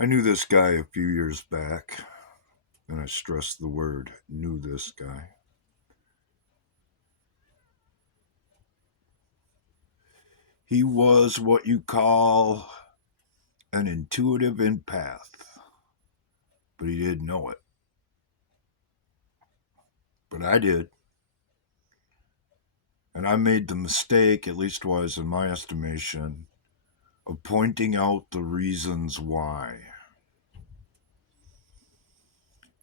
I knew this guy a few years back, and I stress the word knew this guy. He was what you call an intuitive empath, but he didn't know it. But I did. And I made the mistake, at least was in my estimation, of pointing out the reasons why.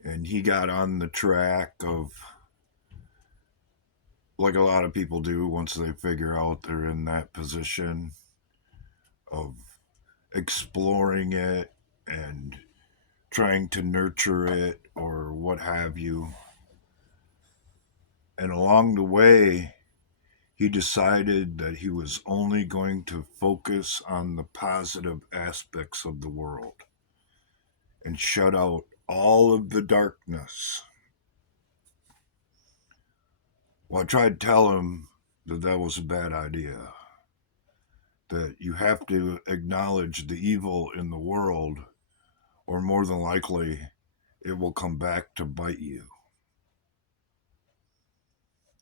And he got on the track of, like a lot of people do once they figure out they're in that position, of exploring it and trying to nurture it or what have you. And along the way, he decided that he was only going to focus on the positive aspects of the world and shut out all of the darkness. Well, I tried to tell him that that was a bad idea, that you have to acknowledge the evil in the world, or more than likely, it will come back to bite you.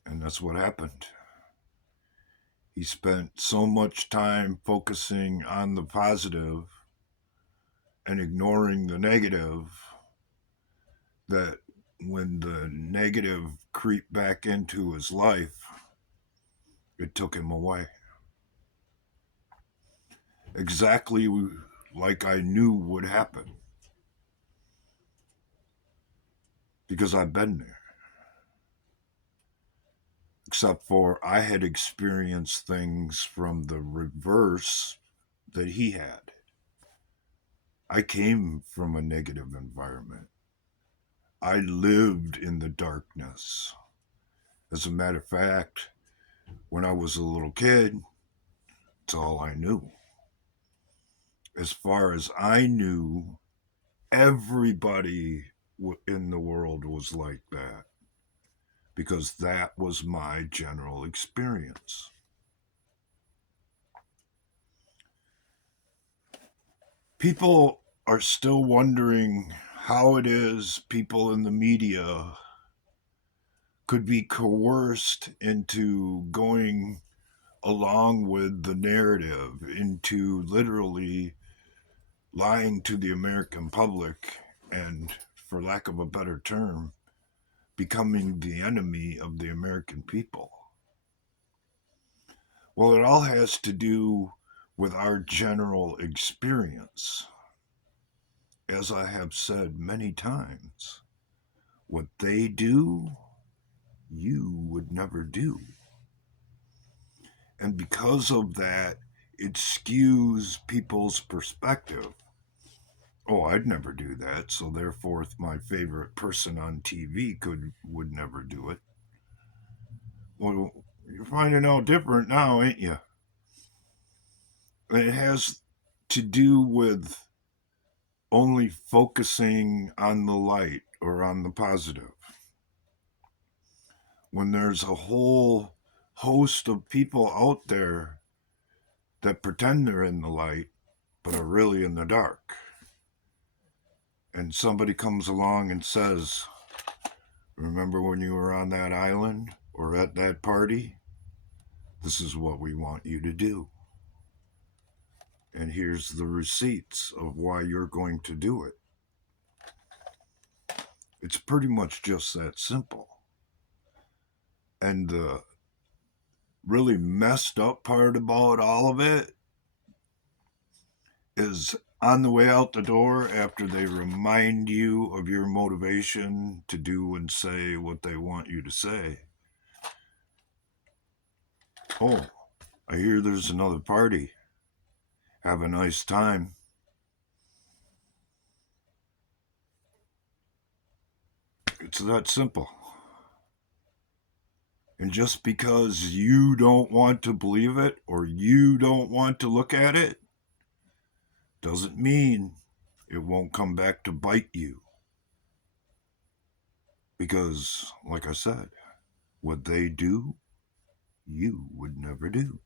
And that's what happened. He spent so much time focusing on the positive and ignoring the negative that when the negative creeped back into his life, it took him away. Exactly like I knew would happen because I've been there. Except for I had experienced things from the reverse that he had. I came from a negative environment. I lived in the darkness. As a matter of fact, when I was a little kid, it's all I knew. As far as I knew, everybody in the world was like that because that was my general experience. People are still wondering how it is people in the media could be coerced into going along with the narrative, into literally lying to the American public and, for lack of a better term, becoming the enemy of the American people. Well, it all has to do with our general experience. As I have said many times, what they do, you would never do. And because of that, it skews people's perspective. Oh, I'd never do that, so therefore my favorite person on TV would never do it. Well, you're finding out different now, ain't you? And it has to do with only focusing on the light or on the positive. When there's a whole host of people out there that pretend they're in the light but are really in the dark. And somebody comes along and says, remember when you were on that island or at that party? This is what we want you to do. And here's the receipts of why you're going to do it. It's pretty much just that simple. And the really messed up part about all of it is on the way out the door after they remind you of your motivation to do and say what they want you to say. Oh, I hear there's another party. Have a nice time. It's that simple. And just because you don't want to believe it or you don't want to look at it doesn't mean it won't come back to bite you. Because, like I said, what they do, you would never do.